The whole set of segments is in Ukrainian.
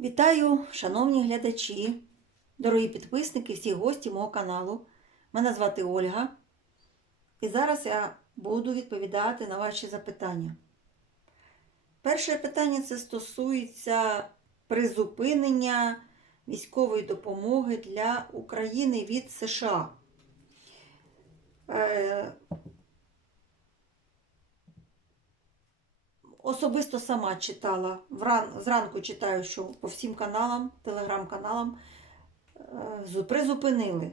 Вітаю, шановні глядачі, дорогі підписники, всі гості мого каналу. Мене звати Ольга. І зараз я буду відповідати на ваші запитання. Перше питання це стосується призупинення військової допомоги для України від США. Особисто сама читала, вран- зранку читаю, що по всім каналам, телеграм-каналам е, призупинили.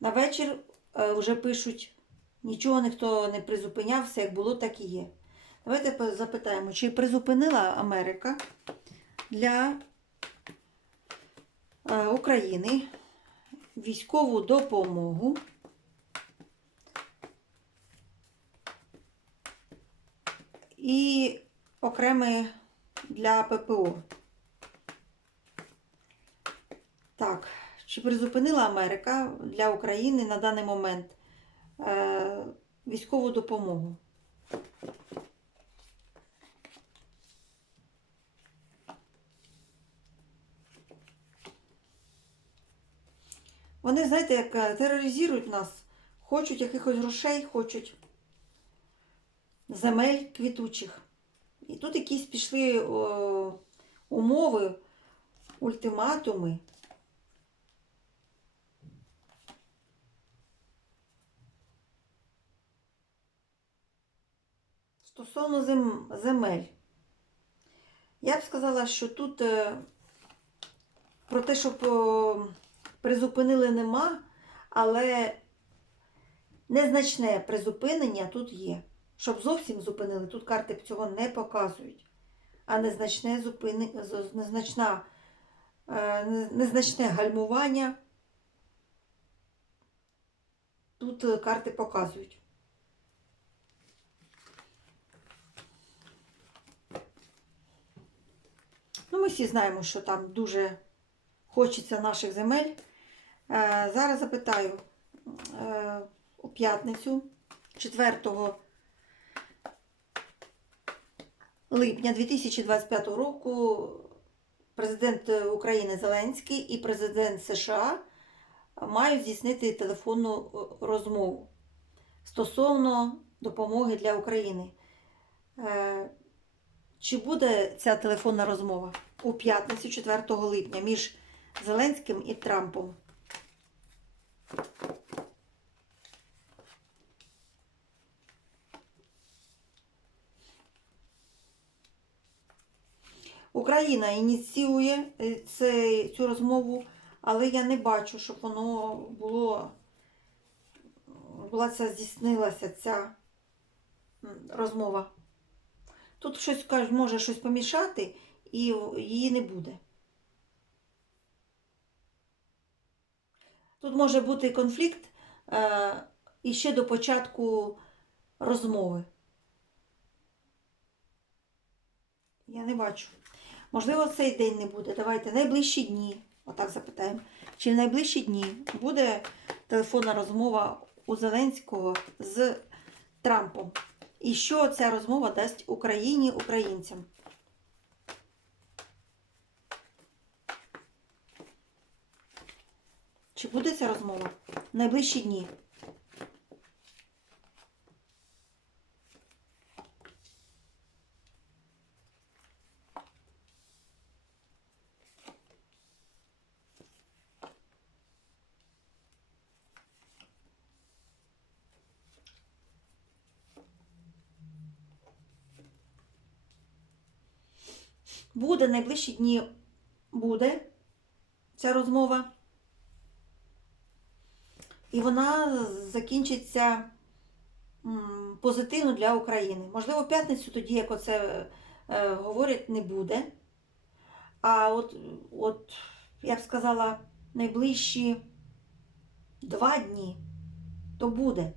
На вечір е, вже пишуть, нічого ніхто не призупиняв, все як було, так і є. Давайте запитаємо, чи призупинила Америка для е, України військову допомогу і окреме для ППО. Так, чи призупинила Америка для України на даний момент е, військову допомогу? Вони, знаєте, як е, тероризують нас, хочуть якихось грошей, хочуть земель квітучих. І тут якісь пішли о, умови, ультиматуми. Стосовно зем, земель. Я б сказала, що тут е, про те, щоб о, призупинили нема, але незначне призупинення тут є. Щоб зовсім зупинили, тут карти цього не показують. А незначне зупини... незначна, е, незначне гальмування тут е, карти показують. Ну, ми всі знаємо, що там дуже хочеться наших земель. Е, Зараз запитаю у п'ятницю 4 липня 2025 року президент України Зеленський і президент США мають здійснити телефонну е, розмову стосовно допомоги для України. Е, Чи буде ця телефонна розмова у п'ятницю 4 липня між Зеленським і Трампом? Україна ініціює е, це, цю розмову, але я не бачу, щоб воно було була ця здійснилася ця розмова. Тут щось кажуть, може щось помішати, і її не буде. Тут може бути конфлікт е, іще до початку розмови. Я не бачу. Можливо, цей день не буде. Давайте найближчі дні. Отак запитаємо. Чи в найближчі дні буде телефонна розмова у Зеленського з Трампом? І що ця розмова дасть Україні, українцям? Чи буде ця розмова найближчі дні? Буде найближчі дні буде ця розмова. І вона закінчиться позитивно для України. Можливо, п'ятницю тоді, як оце е, говорять, не буде. А от, от, я б сказала, найближчі два дні то буде.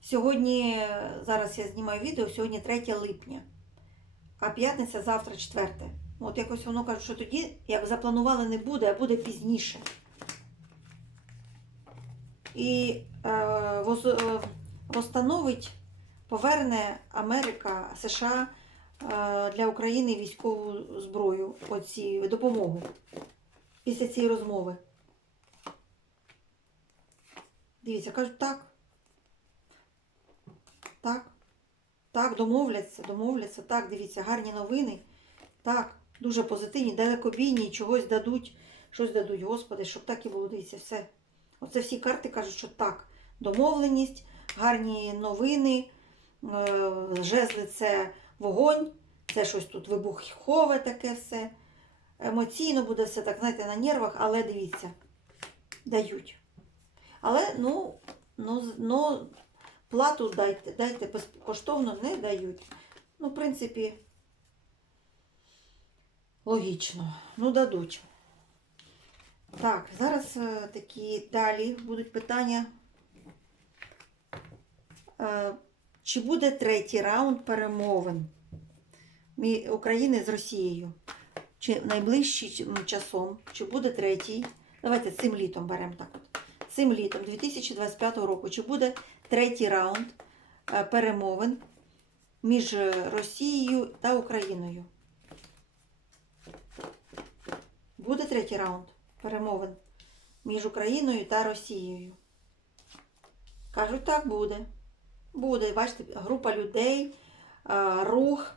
Сьогодні, е, зараз я знімаю відео, сьогодні 3 липня, а п'ятниця завтра 4. От якось воно каже, що тоді, як запланували, не буде, а буде пізніше. І е, воз, е, восстановить, поверне Америка, США для України військову зброю, оці допомогу після цієї розмови. Дивіться, кажуть, так. Так. Так, домовляться, домовляться. Так, дивіться, гарні новини. Так, дуже позитивні, далекобійні, чогось дадуть, щось дадуть, Господи, щоб так і було, дивіться, все. Оце всі карти кажуть, що так. Домовленість, гарні новини, е, жезли це вогонь, це щось тут вибухове таке все. Емоційно буде все так, знаєте, на нервах, але дивіться, дають. Але, ну, ну, ну плату дайте, дайте безкоштовно не дають. Ну, в принципі, логічно. Ну, дадуть. Так, зараз е, такі далі будуть питання. Е, чи буде третій раунд перемовин України з Росією? Чи найближчим часом? Чи буде третій? Давайте цим літом беремо так. От. Цим літом 2025 року. Чи буде третій раунд е, перемовин між Росією та Україною? Буде третій раунд перемовин між Україною та Росією. Кажуть, так буде. Буде, бачите, група людей, е, рух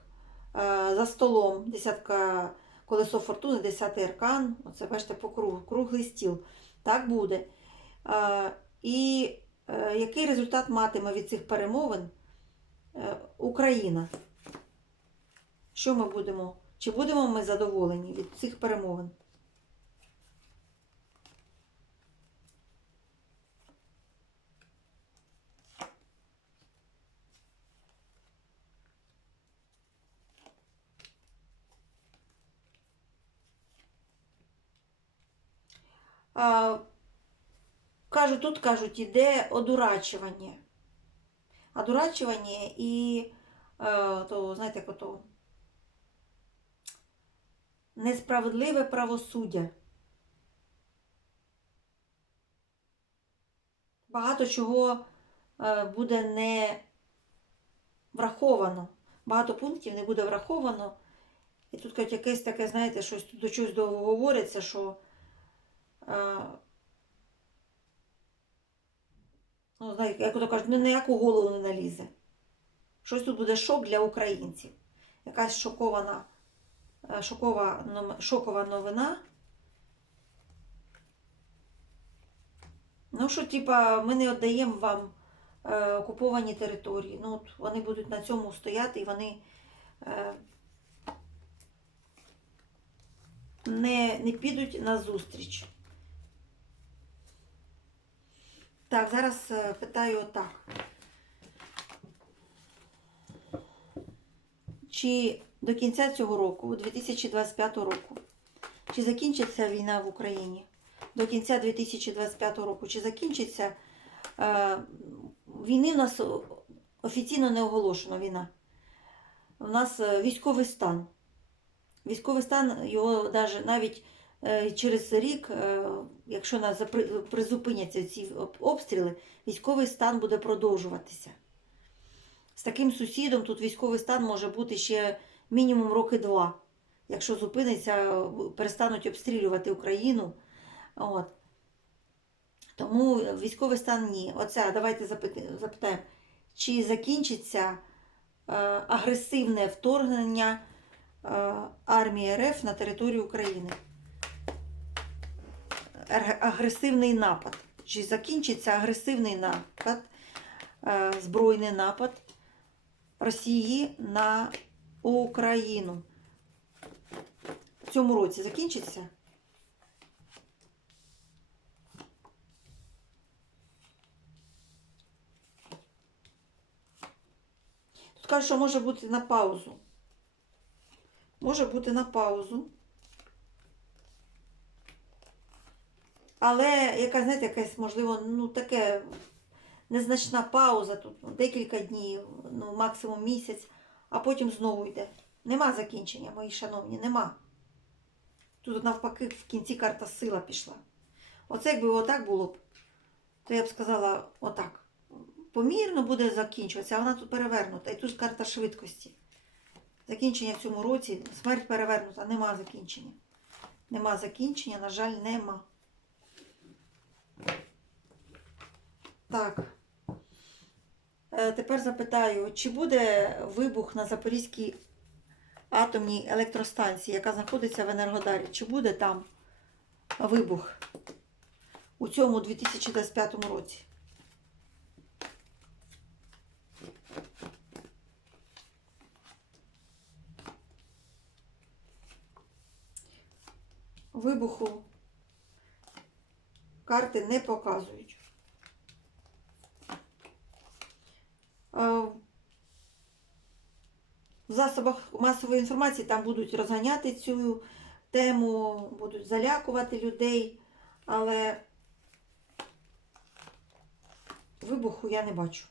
е, за столом, десятка колесо фортуни, десятий аркан. Оце бачите по кругу, круглий стіл. Так буде. І який результат матиме від цих перемовин е, Україна? Що ми будемо? Чи будемо ми задоволені від цих перемовин? Кажуть, тут кажуть, іде одурачування. Одурачування і, е, то, знаєте, як ото, несправедливе правосуддя. Багато чого е, буде не враховано. Багато пунктів не буде враховано. І тут кажуть, якесь таке, знаєте, щось до чогось довго говориться, що е, ну, як то кажуть, ну ніяку голову не налізе. Щось тут буде шок для українців. Якась шокована, е, шокова, шокова новина. Ну, що, типа, ми не віддаємо вам е, окуповані території. Ну, от вони будуть на цьому стояти і вони е, не, не підуть на зустріч. Так, зараз е, питаю отак. Чи до кінця цього року, 2025 року, чи закінчиться війна в Україні? До кінця 2025 року, чи закінчиться е, війни в нас офіційно не оголошено війна. У нас е, військовий стан. Військовий стан його навіть через рік, е, якщо нас призупиняться ці обстріли, військовий стан буде продовжуватися. З таким сусідом тут військовий стан може бути ще мінімум роки два. Якщо зупиниться, перестануть обстрілювати Україну. От. Тому військовий стан ні. Оце давайте запитаємо, чи закінчиться е, агресивне вторгнення е, армії РФ на територію України? Агресивний напад. Чи закінчиться агресивний напад, е, збройний напад Росії на Україну? В цьому році закінчиться? Тут кажуть, що може бути на паузу. Може бути на паузу. Але яка, знаєте, якась, можливо, ну таке незначна пауза тут, декілька днів, ну, максимум місяць, а потім знову йде. Нема закінчення, мої шановні, нема. Тут навпаки в кінці карта сила пішла. Оце якби отак було б, то я б сказала отак. Помірно буде закінчуватися, а вона тут перевернута. І тут карта швидкості. Закінчення в цьому році. Смерть перевернута. Нема закінчення. Нема закінчення, на жаль, нема. Так. Е, Тепер запитаю, чи буде вибух на Запорізькій атомній електростанції, яка знаходиться в Енергодарі? Чи буде там вибух у цьому 2025 році? Вибуху карти не показують. Е, В засобах масової інформації там будуть розганяти цю тему, будуть залякувати людей, але вибуху я не бачу.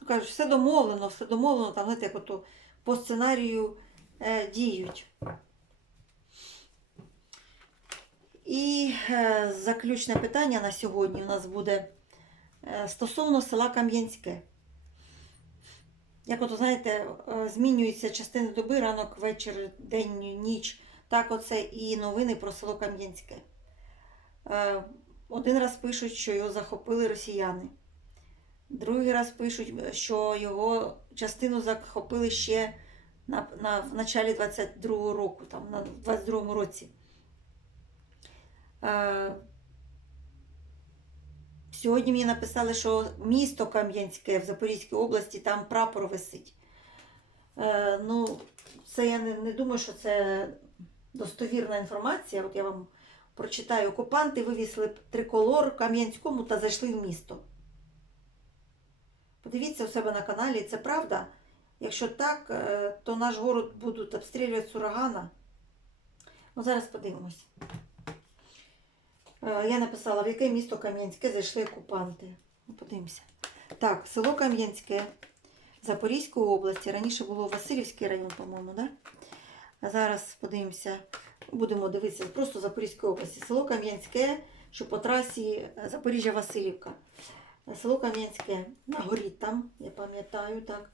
Ну, кажуть, все домовлено, все домовлено, там, знаєте, як ото по сценарію е, діють. І е, заключне питання на сьогодні у нас буде е, стосовно села Кам'янське. Як от, знаєте, е, змінюються частини доби, ранок, вечір, день, ніч. Так оце і новини про село Кам'янське. Е, Один раз пишуть, що його захопили росіяни. Другий раз пишуть, що його частину захопили ще на, на, в началі 22-го року, там, на 22-му році. Сьогодні мені написали, що місто Кам'янське в Запорізькій області, там прапор висить. Е, ну, це я не, не думаю, що це достовірна інформація. От я вам прочитаю. Окупанти вивісили триколор Кам'янському та зайшли в місто. Подивіться у себе на каналі, це правда. Якщо так, е, то наш город будуть обстрілювати з урагана. Ну, зараз подивимось. Е, Я написала, в яке місто Кам'янське зайшли окупанти. Ну, Подивимося. Так, село Кам'янське Запорізької області. Раніше було Васильівський район, по-моєму, да? А зараз подивимося, будемо дивитися просто Запорізької області. Село Кам'янське, що по трасі Запоріжжя-Васильівка. Село Кам'янське на горі там, я пам'ятаю так.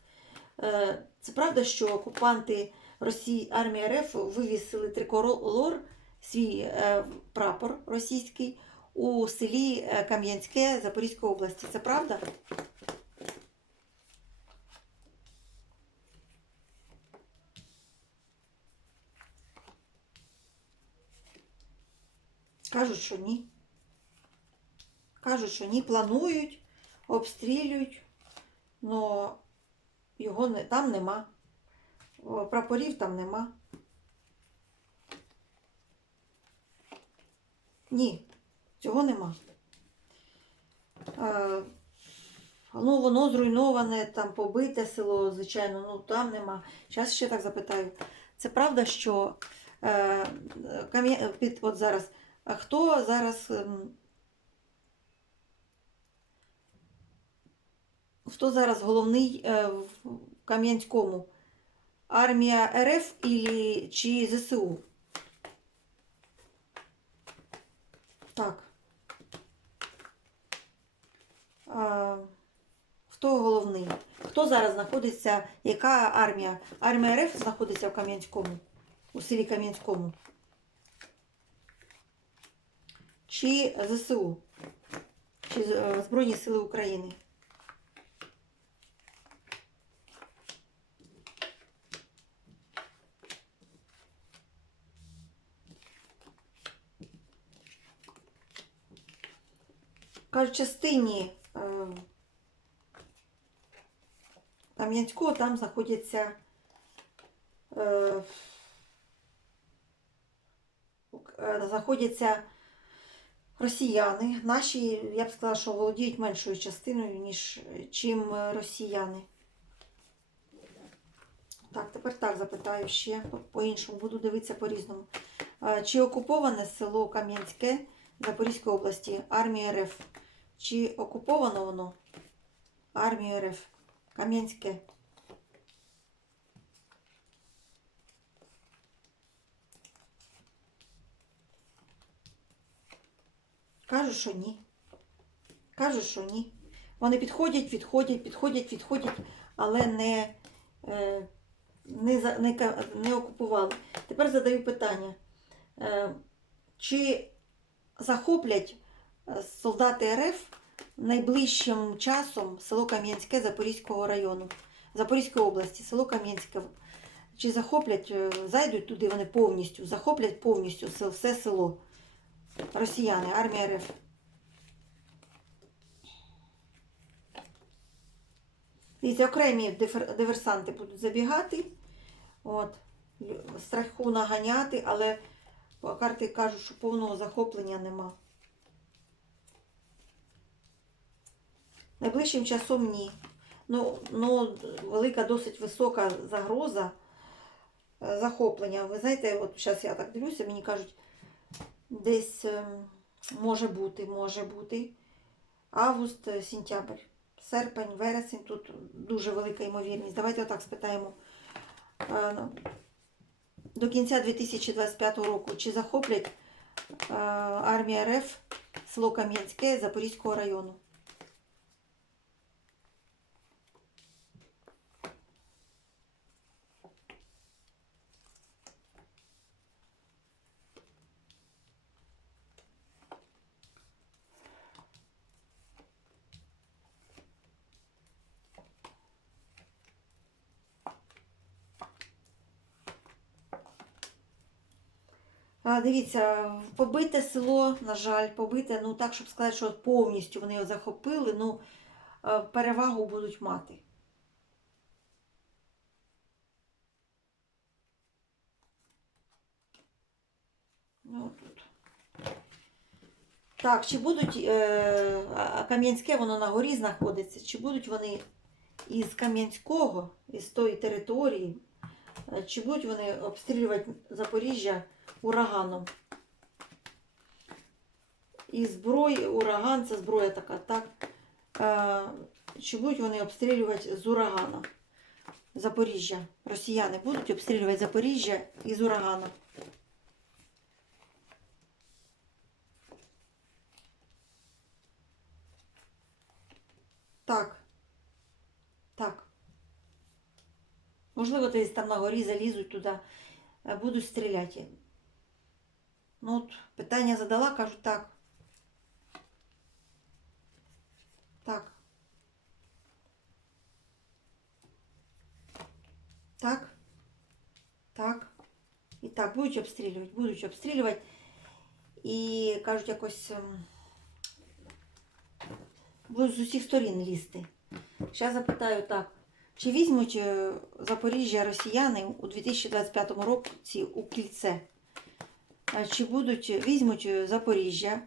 Е, Це правда, що окупанти Росії, армії РФ вивісили триколор, свій е, прапор російський у селі е, Кам'янське Запорізької області. Це правда? Кажуть, що ні. Кажуть, що ні, планують, обстрілюють, але його не, там нема. Прапорів там нема. Ні, цього нема. Е, ну, воно зруйноване, там побите село, звичайно, ну там нема. Зараз ще так запитаю. Це правда, що е, кам'я... от зараз, а хто зараз. ем, Хто зараз головний е, в Кам'янському? Армія РФ чи ЗСУ? Так. А, хто головний? Хто зараз знаходиться? Яка армія? Армія РФ знаходиться в Кам'янському, у селі Кам'янському? Чи ЗСУ? Чи е, Збройні Сили України? Кажуть, частині Кам'янського там знаходяться е, е, знаходяться росіяни. Наші, я б сказала, що володіють меншою частиною, ніж е, чим е, росіяни. Так, тепер так запитаю ще по-іншому, буду дивитися по-різному. Е, Чи окуповане село Кам'янське Запорізької області армії РФ? Чи окуповано воно армією РФ? Кам'янське. Кажуть, що ні. Кажуть, що ні. Вони підходять, відходять, підходять, відходять, але не, е, не, не, не окупували. Тепер задаю питання. Е, Чи захоплять солдати РФ найближчим часом село Кам'янське Запорізького району, Запорізької області, село Кам'янське? Чи захоплять, е, зайдуть туди вони повністю, захоплять повністю все село? Росіяни, армія РФ. Дивіться, окремі диверсанти будуть забігати, от, страху наганяти, але карти кажуть, що повного захоплення нема. Найближчим часом ні. Ну, ну, велика, досить висока загроза е, захоплення. Ви знаєте, от зараз я так дивлюся, мені кажуть, десь ем, може бути, може бути. Август, е, сентябрь, серпень, вересень, тут дуже велика ймовірність. Давайте отак спитаємо. Е, ну, До кінця 2025 року чи захоплять армія РФ село Кам'янське Запорізького району? Дивіться, побите село, на жаль, побите, ну так, щоб сказати, що повністю вони його захопили, ну е, перевагу будуть мати. Ну, тут. Так, чи будуть, е, Кам'янське, воно на горі знаходиться, чи будуть вони із Кам'янського, із тої території, чи будуть вони обстрілювати Запоріжжя ураганом? І зброї, ураган це зброя така, так? Е, чи будуть вони обстрілювати з урагана Запоріжжя? Росіяни будуть обстрілювати Запоріжжя із урагана? Можливо, десь там на горі залізуть туди, е, будуть стріляти. Ну, от питання задала, кажу так. Так. Так. Так. І так, будуть обстрілювати, будуть обстрілювати. І кажуть, якось ем, будуть з усіх сторін лізти. Зараз запитаю так. Чи візьмуть е, Запоріжжя росіяни у 2025 році у кільце? Е, Чи будуть візьмуть е, Запоріжжя,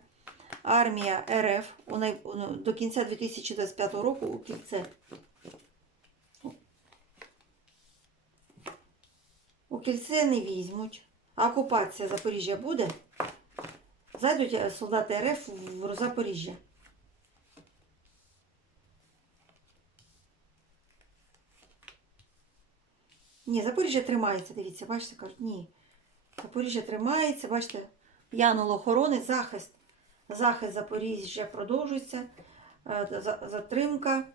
армія РФ у най... ну, до кінця 2025 року у кільце? У кільце не візьмуть. Окупація Запоріжжя буде? Зайдуть солдати РФ в Запоріжжя. Ні, Запоріжжя тримається, дивіться, бачите, кажуть, ні. Запоріжжя тримається, бачите, п'януло охорони, захист. Захист Запоріжжя продовжується. е, Затримка.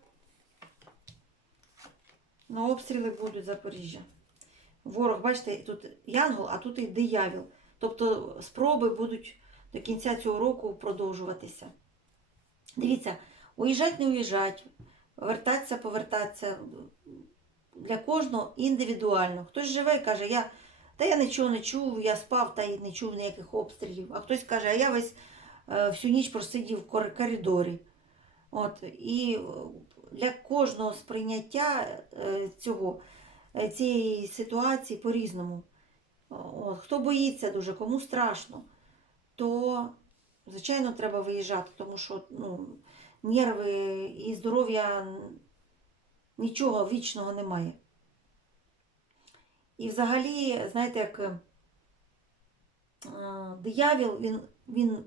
Ну, обстріли будуть Запоріжжя. Ворог, бачите, тут янгол, а тут і диявіл. Тобто спроби будуть до кінця цього року продовжуватися. Дивіться, уїжджать, не уїжджать, вертатися, повертатися. Для кожного індивідуально. Хтось живе і каже, я, та я нічого не чув, я спав та й не чув ніяких обстрілів. А хтось каже, а я весь е, всю ніч просидів в коридорі. От, і е, для кожного сприйняття е, цього, цієї ситуації по-різному. От, хто боїться дуже, кому страшно, то, звичайно, треба виїжджати, тому що ну, нерви і здоров'я нічого вічного немає. І взагалі, знаєте, як е, диявіл, він, він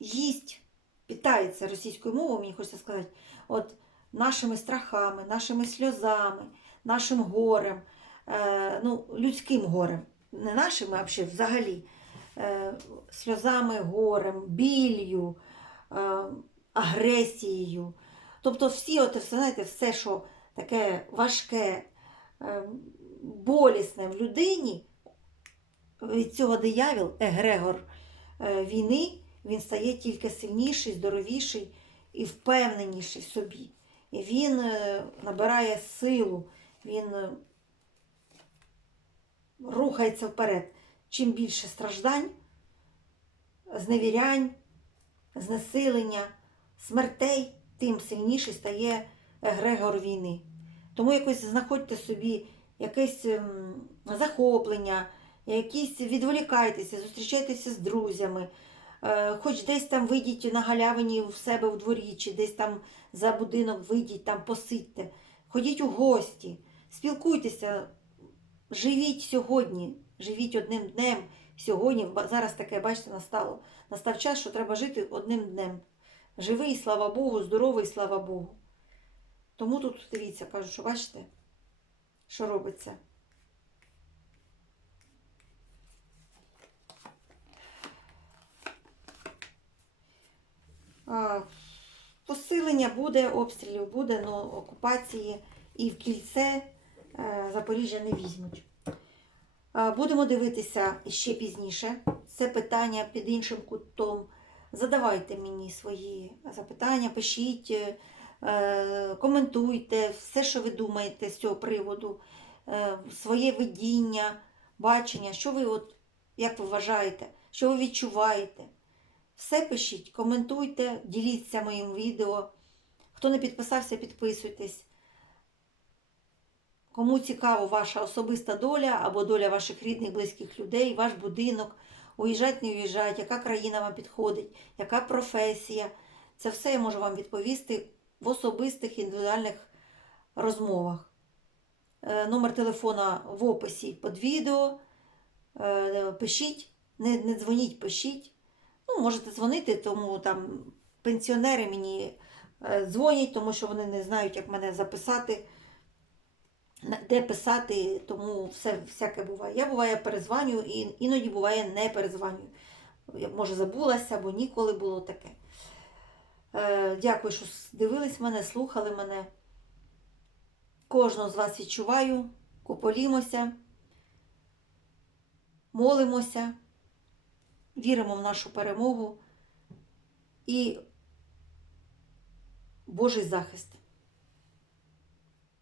їсть, питається російською мовою, мені хочеться сказати, от нашими страхами, нашими сльозами, нашим горем, е, ну, людським горем, не нашим, а взагалі, е, сльозами, горем, біллю, е, агресією. Тобто всі, от, знаєте, все, що таке важке, е, болісне в людині, від цього диявіл, егрегор е, війни, він стає тільки сильніший, здоровіший і впевненіший в собі. І він е, набирає силу, він е, рухається вперед. Чим більше страждань, зневірянь, знесилення, смертей, тим сильніший стає егрегор війни. Тому якось знаходьте собі якесь ем, захоплення, якісь відволікайтеся, зустрічайтеся з друзями, е, хоч десь там вийдіть на галявині в себе в дворі, чи десь там за будинок вийдіть, там посидьте, ходіть у гості, спілкуйтеся, живіть сьогодні, живіть одним днем. Сьогодні, зараз таке, бачите, настало. Настав час, що треба жити одним днем. Живий, слава Богу, здоровий, слава Богу. Тому тут дивіться, кажу, що бачите, що робиться. Посилення буде, обстрілів буде, але окупації і в кільце е, Запоріжжя не візьмуть. Будемо дивитися ще пізніше. Це питання під іншим кутом. Задавайте мені свої запитання, пишіть, е, коментуйте все, що ви думаєте з цього приводу, е, своє видіння, бачення, що ви, от, як ви вважаєте, що ви відчуваєте. Все пишіть, коментуйте, діліться моїм відео. Хто не підписався, підписуйтесь. Кому цікава ваша особиста доля або доля ваших рідних, близьких людей, ваш будинок, уїжджать, не уїжджать, яка країна вам підходить, яка професія. Це все я можу вам відповісти в особистих індивідуальних розмовах. Е, Номер телефона в описі під відео. Е, Пишіть, не, не дзвоніть, пишіть. Ну, можете дзвонити, тому там пенсіонери мені е, дзвонять, тому що вони не знають, як мене записати, де писати, тому все всяке буває. Я буває перезванюю і іноді буває не перезванюю. Я, може, забулася, або ніколи було таке. Е, дякую, що дивились мене, слухали мене. Кожного з вас відчуваю, куполімося, молимося віримо в нашу перемогу і Божий захист.